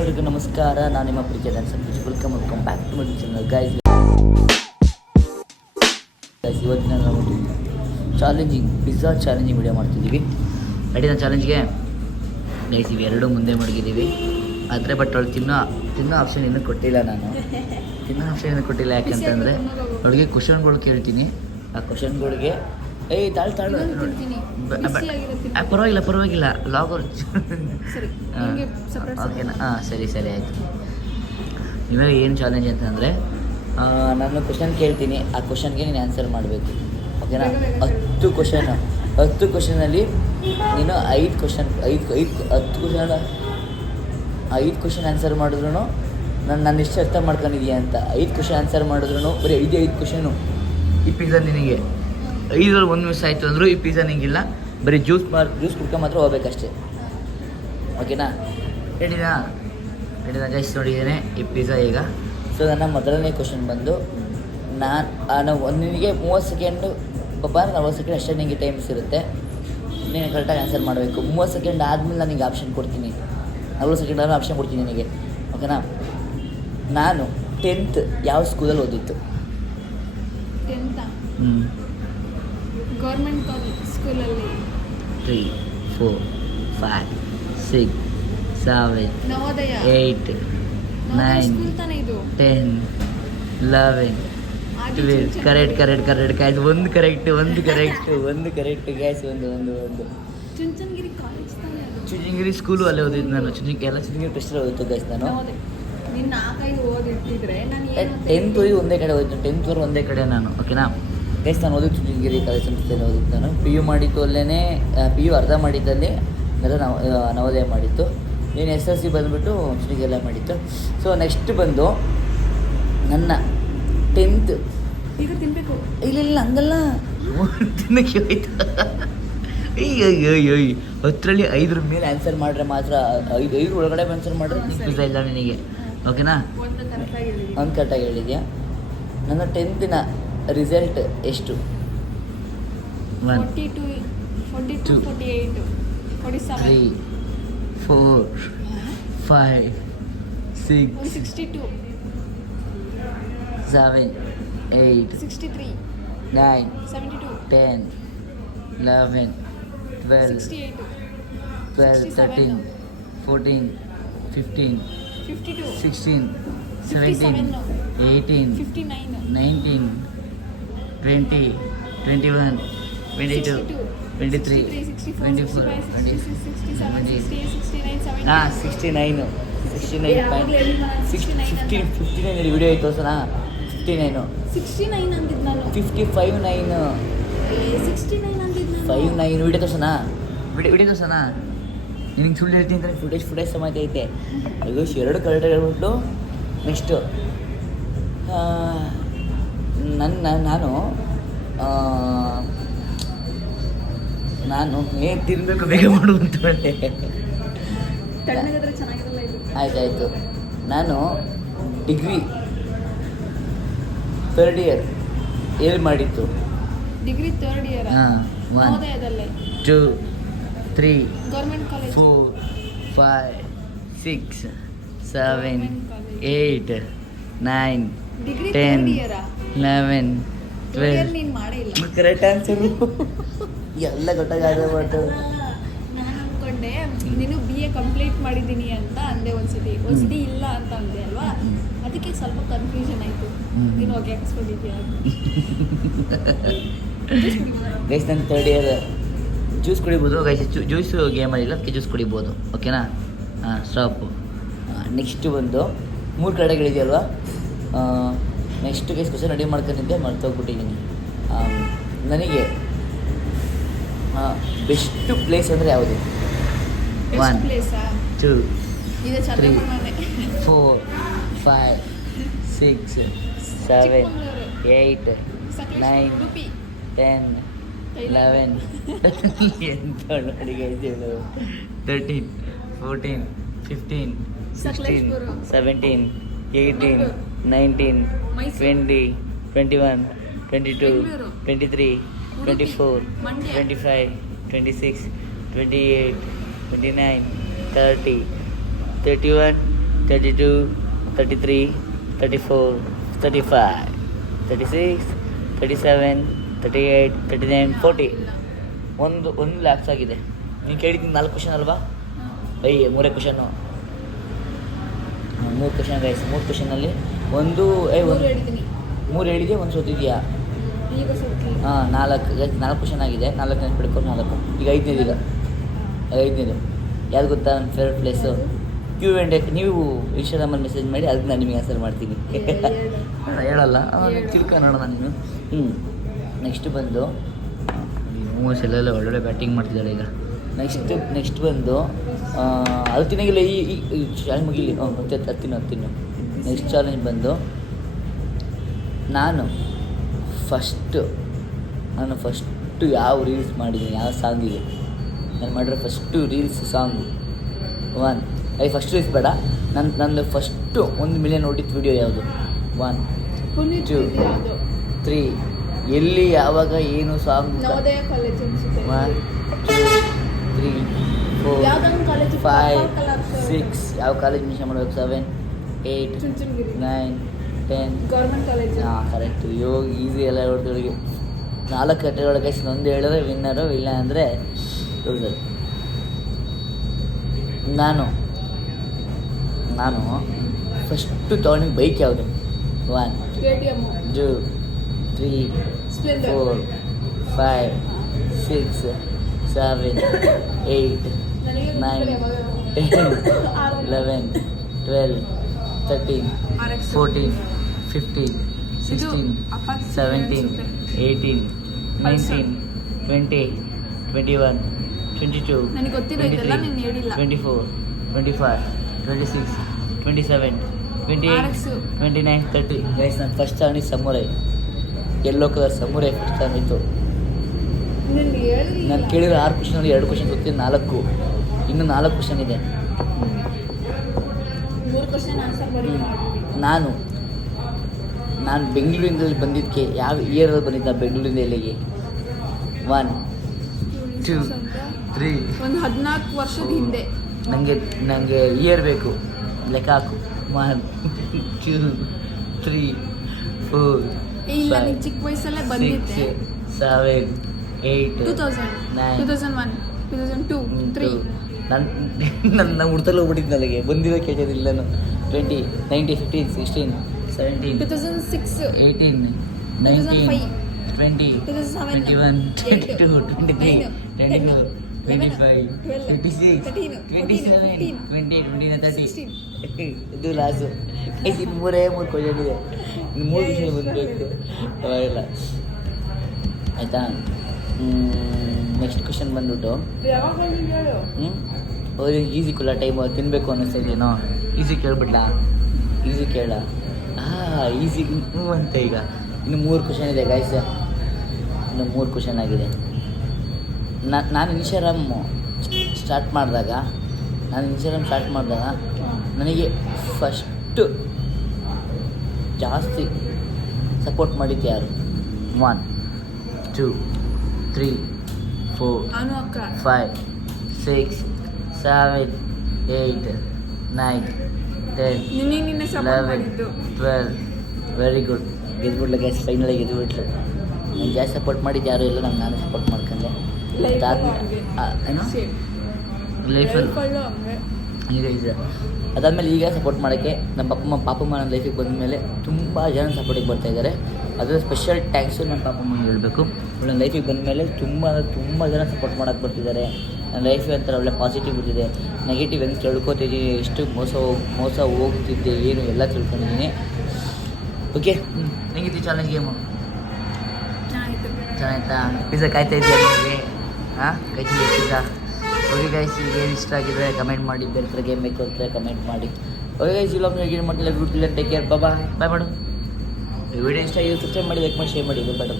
ಎಲ್ಲರಿಗೂ ನಮಸ್ಕಾರ. ನಾನು ನಿಮ್ಮ ಪ್ರೀತಿಯ Santosh. Welcome back to my channel guys. ಇವತ್ತಿನ ನಾವು ಪಿಜ್ಜಾ ಚಾಲೆಂಜಿಂಗ್ ವಿಡಿಯೋ ಮಾಡ್ತಿದ್ದೀವಿ. ರೆಡಿನ ಚಾಲೆಂಜ್ಗೆ ಗೈಸ್ ಇವೆರಡು ಮುಂದೆ ಮಡಗಿದ್ದೀವಿ. ಆದರೆ ಬಟ್ ಅವಳು ತಿನ್ನೋ ಆಪ್ಷನ್ ಇನ್ನೂ ಕೊಟ್ಟಿಲ್ಲ. ಯಾಕಂತಂದರೆ ಅವಳಿಗೆ ಕ್ವಶನ್ಗಳು ಕೇಳ್ತೀನಿ. ಆ ಕ್ವಶನ್ಗಳಿಗೆ ತಾಳು ಪರವಾಗಿಲ್ಲ ಲಾಗರ್ ಓಕೆನಾ? ಸರಿ ಆಯಿತು. ಇವಾಗ ಏನು ಚಾಲೆಂಜ್ ಅಂತಂದರೆ ನಾನು ಕ್ವಶನ್ ಕೇಳ್ತೀನಿ. ಆ ಕ್ವಶನ್ಗೆ ನೀನು ಆನ್ಸರ್ ಮಾಡಬೇಕು. ಓಕೆನಾ? 10 ಕ್ವಶನಲ್ಲಿ ನೀನು 5 ಕ್ವಶನ್ ಆನ್ಸರ್ ಮಾಡಿದ್ರು ನಾನು ಎಷ್ಟು ಅರ್ಥ ಮಾಡ್ಕೊಂಡಿದ್ದೀಯ ಅಂತ. 5 ಕ್ವಶನ್ ಆನ್ಸರ್ ಮಾಡಿದ್ರು ಬರೀ 5 ಕ್ವಶನು. ಈ ಪಿಜ್ಜಾ ನಿನಗೆ 5ರಲ್ಲಿ 1 ಮಿಸ್ ಆಯಿತು ಅಂದರೂ ಈ ಪಿಜ್ಜಾ ನಿಂಗಿಲ್ಲ. ಬರೀ ಜ್ಯೂಸ್ ಕುಡ್ಕೊಂಡು ಮಾತ್ರ ಹೋಗ್ಬೇಕಷ್ಟೇ. ಓಕೆನಾ? ರೆಡಿನಾ ಗೈಸ್? ನೋಡಿದ್ದೇನೆ ಈ ಪಿಜ್ಜಾ ಈಗ. ಸೊ ನನ್ನ ಮೊದಲನೇ ಕ್ವಶನ್ ಬಂದು ನಿನಗೆ 30 ಸೆಕೆಂಡು 40 ಸೆಕೆಂಡ್ ಅಷ್ಟೇ ನಿನಗೆ ಟೈಮ್ಸ್ ಇರುತ್ತೆ. ನೀನು ಕರೆಕ್ಟಾಗಿ ಆನ್ಸರ್ ಮಾಡಬೇಕು. 30 ಸೆಕೆಂಡ್ ಆದಮೇಲೆ ನಾನು ನಿನಗೆ ಆಪ್ಷನ್ ಕೊಡ್ತೀನಿ. 40 ಸೆಕೆಂಡ್ ಆದ್ಮೇಲೆ ಆಪ್ಷನ್ ಕೊಡ್ತೀನಿ ನಿನಗೆ. ಓಕೆನಾ? ನಾನು 10th ಯಾವ ಸ್ಕೂಲಲ್ಲಿ ಓದಿತ್ತು? ಗೌರ್ಮೆಂಟ್ ಕಾಲೇಜ್ ಸ್ಕೂಲಲ್ಲಿ. 3 4 5 6 7 ನವೋದಯ 8 9 ಸ್ಕೂಲ್ ತಾನೇ ಇದು? 10 11 12 ಕರೆಕ್ಟ್ ಗ್ಯಾಸ್. ಒಂದು ಕರೆಕ್ಟ್ ಗ್ಯಾಸ್. ಒಂದು ಚುಂಚನಗಿರಿ ಕಾಲೇಜ್ ತಾನೇ ಅದು? ಚುಂಚನಗಿರಿ ಸ್ಕೂಲು ಅಲ್ಲೇ ಓದಿದ್ದು ನಾನು. ಚುಂಚನಗಿರಿ ಟೆಸ್ಟಲ್ಲಿ ಓದಿತ್ತು ಗೈಸ್ ನಾನು. ನೀನು 4-5 ಓದಿಟ್ಟಿದ್ರೆ ನಾನು 10th ಒಂದೇ ಕಡೆ ಓದಿದ್ದು. 10th ಒಂದೇ ಕಡೆ ನಾನು. ಓಕೆನಾ ಗೈಸ್? ನಾನು ಓದಿದ್ದು ಚುಂಚನಗಿರಿ ಕಾಲೇಜ್ ಸಂಸ್ಥೆಯಲ್ಲಿ ಓದಿದ್ದು ನಾನು. PU ಮಾಡಿದ್ದು ಅಲ್ಲೇ. PU ಅರ್ಧ ಮಾಡಿದ್ದಲ್ಲಿ ನವೋದಯ ಮಾಡಿತ್ತು. ನೀನು SSLC ಬಂದುಬಿಟ್ಟು ಚುಂಚನಗಿರಿ ಮಾಡಿತ್ತು. ಸೊ ನೆಕ್ಸ್ಟ್ ಬಂದು ನನ್ನ 10th. ಈಗ ತಿನ್ನಬೇಕು? ಇಲ್ಲ ಹಂಗಲ್ಲ, ತಿನ್ನಕ್ಕೆ ಹೋಯ್ತು. 10ರಲ್ಲಿ 5 ಮೇಲೆ ಆನ್ಸರ್ ಮಾಡಿದ್ರೆ ಮಾತ್ರ 5 ಒಳಗಡೆ ಆನ್ಸರ್ ಮಾಡಿದ್ರೆ ಪಿಜ್ಜಾ ಇಲ್ಲ ನಿನಗೆ. ಓಕೆನಾ? ಒಂದು ಕರೆಕ್ಟಾಗಿ ಹೇಳಿದ್ಯಾ? ನನ್ನ 10th ರಿಸಲ್ಟ್ ಎಷ್ಟು? 42 42 48 47 3 4 5 6 62 7 8 63 9 72 10 11 12 68 13 14 15 52 16 17 18 59 19 20 21 22 23 24 25 69 59 ವಿಡಿಯೋ ಐತೆ ತೋರ್ಸೋಣ. 69 ಅಂದಿದ್ದು ನಾನು. 55 9 69 ಅಂದಿದ್ದು ನಾನು. 59 ವಿಡಿಯೋ ತೋರ್ಸೋಣ. ನಿನಗೆ ಸುಳ್ಳು ಹೇಳ್ತೀನಿ ಅಂದರೆ ಫುಟೇಜ್ ಸಮೇತ ಐತೆ. ಅಯ್ಯೋ 2 ಕರೆಕ್ಟ್ ಹೇಳ್ಬಿಟ್ಟು ನೆಕ್ಸ್ಟು ನಾನು ಏನು ತಿನ್ನಬೇಕು ಬೇಗ ಮಾಡುವಂತ ತಣ್ಣಗಾದ್ರೆ ಚೆನ್ನಾಗಿರಲ್ಲ ಇದು. ಆಯ್ತಾಯಿತು. ನಾನು ಡಿಗ್ರಿ 3rd ಇಯರ್ ಎಲ್ಲಿ ಮಾಡಿತ್ತು? ಡಿಗ್ರಿ 3rd ಇಯರ್ ನವೋದಯದಲ್ಲೇ. 2 3 government college 4 5 6 7 8 9 degree 10 3rd year 11 12 ನೀನು ಮಾಡೇ ಇಲ್ಲ. ಕರೆಕ್ಟ್ ಆನ್ಸರು ಎಲ್ಲ ಗೊತ್ತಾಗದೆ ಬಟ್ ನಾನು ಅನ್ಕೊಂಡೆ ನೀನು BA ಕಂಪ್ಲೀಟ್ ಮಾಡಿದ್ದೀನಿ ಅಂತ ಅಂದೆ. ಒಂದ್ಸತಿ ಇಲ್ಲ ಅಂತ ಅಂದೆ ಅಲ್ವಾ? ಅದಕ್ಕೆ ಸ್ವಲ್ಪ ಕನ್ಫ್ಯೂಷನ್ ಆಯಿತು. ನೀನು ಹೋಗಿ ಹಾಕಿಸ್ಕೊಂಡಿದ್ಯಾ? ಗೈಸ್ ನನ್ನ 3rd ಇಯರ್ ಜ್ಯೂಸ್ ಕುಡಿಬೋದು ಗೈಸ್. ಜ್ಯೂಸು ಗೇಮಲ್ಲಿಲ್ಲ, ಅದಕ್ಕೆ ಜ್ಯೂಸ್ ಕುಡಿಬೋದು. ಓಕೆನಾ? ಸ್ಟಾಪು. ನೆಕ್ಸ್ಟ್ ಬಂದು 3 ಕಡೆಗಳಿದೆಯಲ್ವಾ? ನೆಕ್ಸ್ಟ್ ಗೈಸ್ ಕ್ವಶನ್ ರೆಡಿ ಮಾಡ್ಕೊಂಡಿದ್ದೆ, ಮರ್ತೋಗ್ಬಿಟ್ಟಿದ್ದೀನಿ. ನನಗೆ ಬೆಸ್ಟ್ ಪ್ಲೇಸ್ ಅಂದರೆ ಯಾವುದು? 1 2 3 4 5 6 7 8 9 10 11 ಎಂತ ಅಡುಗೆ 13 14 15 16 17 18 19 20 21 22 23 24 25 26 28 29 30 31 32, 33, 34, 35, 36, 37, 38, 39, 40. ಒಂದು ಲ್ಯಾಪ್ಸ್ ಆಗಿದೆ. ನೀನು ಕೇಳಿದ್ದೀನಿ 4 ಕ್ವಶನ್ ಅಲ್ವಾ? 3 ಕ್ವಶನ್ನು. 3 question guys. 3 ಕ್ವಶನಲ್ಲಿ ಒಂದು 3 ಹೇಳಿದೆ, ಒಂದು ಸೋತಿದೆಯಾ? ಹಾಂ, 4 ಕ್ವಶನ್ ಆಗಿದೆ. 4 ನೆನ್ಪಿಡ್ಕೊಂಡು 4. ಈಗ 5ನೇದು. ಯಾವ್ದು ಗೊತ್ತಾ ನನ್ನ ಫೇವ್ರೆಟ್ ಪ್ಲೇಸು? Q&A. ನೀವು ಇನ್ಸ್ಟಾಗ್ರಾಮಲ್ಲಿ ಮೆಸೇಜ್ ಮಾಡಿ, ಅದಕ್ಕೆ ನಾನು ನಿಮಗೆ ಆನ್ಸರ್ ಮಾಡ್ತೀನಿ. ಹೇಳಲ್ಲ ತಿಳ್ಕೊಳ್ಳೋಣ ನೀನು. ನೆಕ್ಸ್ಟ್ ಬಂದು ಮೂವರ್ಸ್ ಎಲ್ಲೆಲ್ಲ ಒಳ್ಳೊಳ್ಳೆ ಬ್ಯಾಟಿಂಗ್ ಮಾಡ್ತಿದ್ದಾಳೆ ಈಗ. ನೆಕ್ಸ್ಟ್ ಬಂದು ಅದು ತಿನ್ನಾಗಿಲ್ಲ. ಈ ಚಾಲೆಂಜ್ ಮುಗಿಲಿ. ಮತ್ತೆ ಹತ್ತಿನ. ನೆಕ್ಸ್ಟ್ ಚಾಲೆಂಜ್ ಬಂದು ನಾನು ಫಸ್ಟು ಯಾವ ರೀಲ್ಸ್ ಮಾಡಿದ್ದೀನಿ, ಯಾವ ಸಾಂಗಿಗೆ ನಾನು ಮಾಡಿರೋ first reels song. First reels ಬೇಡ, ನಂದು ಫಸ್ಟು 1 ಮಿಲಿಯನ್ ನೋಡಿದ ವಿಡಿಯೋ ಯಾವುದು? 1, 2, 3. ಎಲ್ಲಿ, ಯಾವಾಗ, ಏನು ಸಾಂಗ್? 1, 2, 3, 4, 5, 6. ಯಾವ ಕಾಲೇಜ್ ಮಿಷನ್ ಮಾಡಬೇಕು? 7, 8, 9, 10. Government college. ಹಾಂ, ಕರೆಕ್ಟು. ಯೋಗ ಈಸಿ ಎಲ್ಲ ಹೊಡೆದೊಳಗೆ 4 ಕಟ್ಟೆಯೊಳಗೆ ಒಂದು ಹೇಳಿದ್ರೆ ವಿನ್ನರು, ಇಲ್ಲ ಅಂದರೆ ಲೂಸರ್. ನಾನು ಫಸ್ಟು ತೊಗೊಂಡಿದ್ದು ಬೈಕ್ ಯಾವುದು? 1, 2, 3, 4, 5, 6, 7, 8, 9, 10, 11, 12, 13, 14, 15, 16, 17, 18, 19, 20, 21, 22, ನನಗೆ ಗೊತ್ತಿರೋ ಇದೆಲ್ಲ ನೀನು ಹೇಳಿಲ್ಲ. 24, 25, 26, 27, 28, 29, 30. ಗೈಸ್, ನಾನು ಫಸ್ಟ್ ತಗೊಂಡಿದ್ದು samurai. Yellow colour samurai first ತಗೊಂಡಿತ್ತು. ನಾನು ಕೇಳಿರೋ 6 ಕ್ವಶನಲ್ಲಿ 2 ಕ್ವಶನ್ ಗೊತ್ತಿದ್ದು 4. ಇನ್ನೂ 4 ಕ್ವಶನ್ ಇದೆ. ನಾನು ಬೆಂಗಳೂರಿಂದ ಬಂದಿದ್ದಕ್ಕೆ ಯಾವ ಇಯರಲ್ಲಿ ಬಂದಿದ್ದ ಬೆಂಗಳೂರಿಂದ ಇಲ್ಲಿಗೆ? 1, 2, 3. ಒಂದು 14 ವರ್ಷದ ಹಿಂದೆ. ನನಗೆ ಇಯರ್ ಬೇಕು, ಲೆಕ್ಕ ಹಾಕು. 1, 2, 3, 4, ಇಲ್ಲ, 5, ಚಿಕ್ಕ ವಯಸ್ಸಲ್ಲೇ ಬಂದಿದ್ದೆ. 6, 7, 8, 2000, 9, 2001, 2002, 3. ನನ್ನ ಹುಡ್ತಲ್ಲಿ ಹೋಗ್ಬಿಟ್ಟಿದ್ದು. ನನಗೆ ಬಂದಿರೋ ಕೇಳಿದಿಲ್ಲ. 20, 19, 15, 16, 17, 2006, 18, 19, 20, 21, 22, 23, 24, 25, 26, 27, 28, 29, 30. ಇದು ಲಾಸು. ಇನ್ನು 3 ಕ್ವಶನ್ ಇದೆ. ಇನ್ನು 3 ಕ್ವಶನ್ ಬಂದಬೇಕು. ಇಲ್ಲ ಆಯಿತಾ? ನೆಕ್ಸ್ಟ್ ಕ್ವಶನ್ ಬಂದ್ಬಿಟ್ಟು ಅವ್ರಿಗೆ ಈಸಿ ಕೊಲ್ಲ ಟೈಮ್ ತಿನ್ನಬೇಕು ಅನ್ನಿಸ್ತಿದ್ದೇನೋ. ಈಸಿ ಕೇಳ್ಬಿಡ್ಲಾ? ಈಸಿ ಕೇಳ. ಈಸಿ ಅಂತ. ಈಗ ಇನ್ನು 3 ಕ್ವಶನ್ ಇದೆ ಗೈಸ್. ಇನ್ನು 3 ಕ್ವಶನ್ ಆಗಿದೆ. ನಾನು ಇನ್ಸ್ಟಾಗ್ರಾಮ್ ಸ್ಟಾರ್ಟ್ ಮಾಡಿದಾಗ ನನಗೆ ಫಸ್ಟು ಜಾಸ್ತಿ ಸಪೋರ್ಟ್ ಮಾಡಿದ್ದು ಯಾರು? 1, 2, 3, 4, 5, 6, 7, 8, 9, 10, 11, 12. Very good. ಗೆದ್ಬಿಡ್ಲ ಗೈಸ್, ಫೈನಲಾಗಿ ಗೆದ್ಬಿಟ್ಲು. ನಾನು ಜಾಸ್ತಿ ಸಪೋರ್ಟ್ ಮಾಡಿದ್ದು ಯಾರು ಇಲ್ಲ, ನಾನು ಸಪೋರ್ಟ್ ಮಾಡ್ಕೊಂಡೆ. ಲೈಫಲ್ಲಿ ಇದೆ. ಅದಾದಮೇಲೆ ಈಗ ಸಪೋರ್ಟ್ ಮಾಡೋಕ್ಕೆ ನಮ್ಮ ಪಾಪಮ್ಮ ನನ್ನ ಲೈಫಿಗೆ ಬಂದ ಮೇಲೆ ತುಂಬ ಜನ ಸಪೋರ್ಟಿಗೆ ಬರ್ತಾಯಿದ್ದಾರೆ. ಅದರ ಸ್ಪೆಷಲ್ ಟ್ಯಾಂಕ್ಸು ನನ್ನ ಪಾಪಮ್ಮನಿಗೆ ಹೇಳಬೇಕು. ನನ್ನ ಲೈಫಿಗೆ ಬಂದ ಮೇಲೆ ತುಂಬ ಜನ ಸಪೋರ್ಟ್ ಮಾಡೋಕ್ಕೆ ಬರ್ತಿದ್ದಾರೆ. ನನ್ನ ಲೈಫಿಗೆ ಒಂಥರ ಒಳ್ಳೆ ಪಾಸಿಟಿವ್ ಇರ್ತಿದೆ. ನೆಗೆಟಿವ್ ಹೆಂಗೆ ತಿಳ್ಕೊತಿದ್ದೀನಿ, ಎಷ್ಟು ಮೋಸ ಹೋಗ್ತಿದ್ದೆ, ಏನು ಎಲ್ಲ ತಿಳ್ಕೊಂಡಿದ್ದೀನಿ. ಓಕೆ, ಹೆಂಗಿತ್ತು ಚಾಲೆಂಜ್ ಗೇಮು? ಚೆನ್ನಾಗಿತ್ತಾ? ಪಿಜ್ಜಾ ಕಾಯ್ತಾ ಇದೆಯಾ ನಿಮಗೆ? ಕಾಯ್ತಿದ್ದೆ ಪಿಜ್ಜಾ. ಓಕೆ ಗೈಸ್, ಈಗ ಏನು ಇಷ್ಟ ಆಗಿದ್ರೆ ಕಮೆಂಟ್ ಮಾಡಿ. ಬೇರೆ ಥರ ಗೇಮ್ ಬೇಕು ಅಂತ ಕಮೆಂಟ್ ಮಾಡಿ. ಓಕೆ ಗೈಸ್, ಇಲ್ಲ ಏನು ಮಾಡ್ತಿಲ್ಲ. ಬ್ಯೂಟಿಲ್ಲ, ಟೇಕ್ ಕೇರ್. ಬಾಯ್ ಮಾಡು. ಈ ವಿಡಿಯೋ ಇಷ್ಟ ಆಗಿದೆ, ಸಬ್ಸ್ಕ್ರೈಬ್ ಮಾಡಿ, ಲೈಕ್ ಮಾಡಿ, ಶೇರ್ ಮಾಡಿ. ಬೇಡ